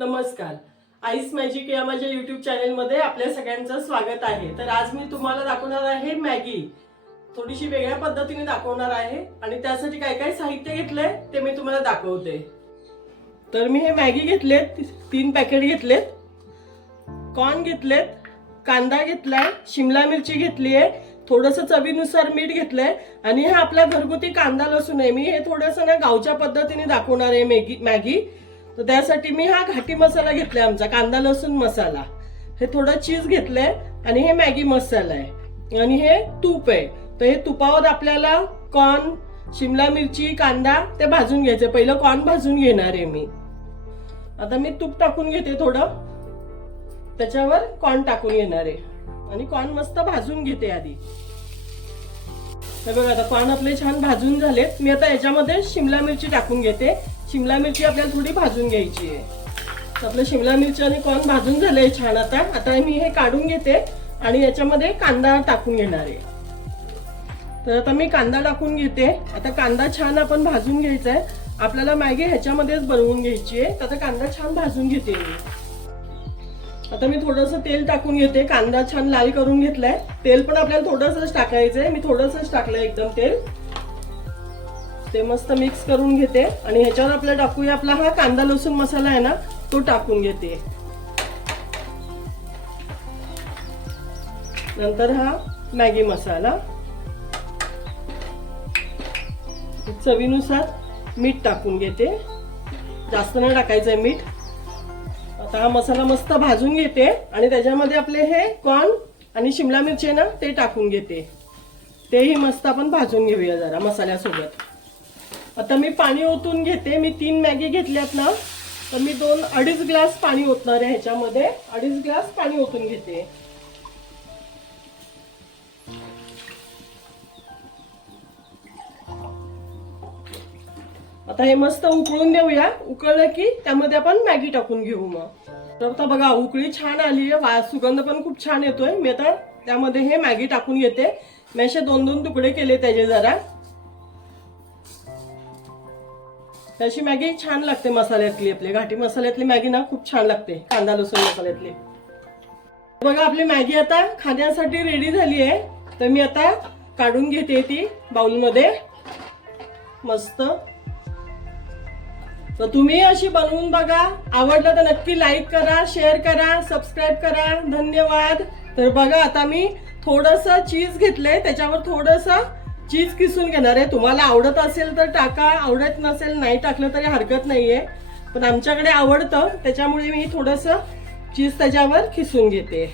नमस्कार. Ice magic या माझ्या YouTube चॅनलमध्ये आपल्या सगळ्यांचं स्वागत आहे. तर आज मी तुम्हाला दाखवणार आहे मॅगी. थोडीशी वेगळ्या पद्धतीने दाखवणार आहे आणि त्यासाठी काय काय साहित्य घेतलंय ते मी तुम्हाला दाखवते. तर मी हे मॅगी घेतलेत, 3 पॅकेट घेतलेत, कॉर्न घेतलेत, कांदा घेतलाय, शिमला मिरची घेतली आहे, थोडंसं चवीनुसार मीठ घेतलंय आणि हा आपला घरगुती कांदा लसूण आहे. मी हे थोडंसं ना गावच्या पद्धतीने दाखवणार आहे मॅगी. तर त्यासाठी मी हा घाटी मसाला घेतलाय, आमचा कांदा लसूण मसाला. हे थोडं चीज घेतलंय आणि हे मॅगी मसाला आहे आणि हे तूप आहे. तर हे तुपावर आपल्याला कॉर्न, शिमला मिरची, कांदा ते भाजून घ्यायचे. पहिलं कॉर्न भाजून घेणार आहे मी. आता मी तूप टाकून घेते थोडं, त्याच्यावर कॉर्न टाकून घेणार आहे आणि कॉर्न मस्त भाजून घेते आधी. हे बघा, आता कॉर्न आपले छान भाजून झालेत. मी आता याच्यामध्ये शिमला मिरची टाकून घेते. शिमला मिरची आपल्याला थोडी भाजून घ्यायची आहे. आपलं शिमला मिरची आणि कॉर्न भाजून झालंय छान. आता मी हे काढून घेते आणि याच्यामध्ये कांदा टाकून घेणार आहे. तर आता मी कांदा टाकून घेते. आता कांदा छान आपण भाजून घ्यायचा आहे. आपल्याला मॅगी ह्याच्यामध्येच बनवून घ्यायची आहे. आता कांदा छान भाजून घेते मी. आता मी थोडंसं तेल टाकून घेते. कांदा छान लाल करून घेतलाय. तेल पण आपल्याला थोडंसंच टाकायचंय. मी थोडंसंच टाकलंय एकदम तेल. ते मस्त मिक्स करून घेते आणि ह्याच्यावर आपल्याला टाकूया आपला हा कांदा लसूण मसाला आहे ना, तो टाकून घेते. नंतर हा मॅगी मसाला, चवीनुसार मीठ टाकून घेते. जास्त नाही टाकायचंय मीठ. आता हा मसाला मस्त भाजून घेते आणि त्याच्यामध्ये आपले हे कॉर्न आणि शिमला मिरची ना ते टाकून घेते. तेही मस्त आपण भाजून घेऊया जरा मसाल्यासोबत. आता मी पाणी ओतून घेते. मी 3 मॅगी घेतल्यात ना, तर मी 2-2.5 ग्लास पाणी ओतणार आहे ह्याच्यामध्ये. 2.5 ग्लास पाणी ओतून घेते. आता हे मस्त उकळून देऊया. उकळलं की त्यामध्ये आपण मॅगी टाकून घेऊ. मग तर आता बघा, उकळी छान आली आहे. सुगंध पण खूप छान येतोय. मी आता त्यामध्ये हे मॅगी टाकून घेते. मी असे 2-2 तुकडे केले त्याचे जरा. त्याची मॅगी छान लागते मसाल्यातली. आपली घाटी मसाल्यातली मॅगी ना खूप छान लागते, कांदा लसूण मसाल्यातली. बघा, आपली मॅगी आता खाण्यासाठी रेडी झाली आहे. तर मी आता काढून घेते ती बाउलमध्ये मस्त. तर तुम्ही अशी बनवून बघा. आवडलं तर नक्की लाईक करा, शेअर करा, सबस्क्राईब करा. धन्यवाद. तर बघा, आता मी थोडंसं चीज घेतलंय, त्याच्यावर थोडंसं चीज किसून घेणार आहे. तुम्हाला आवडत असेल तर टाका, आवडत नसेल नाही टाकलं तरी हरकत नाहीये. पण आमच्याकडे आवडतं त्याच्यामुळे मी थोडंसं चीज त्याच्यावर किसून घेते.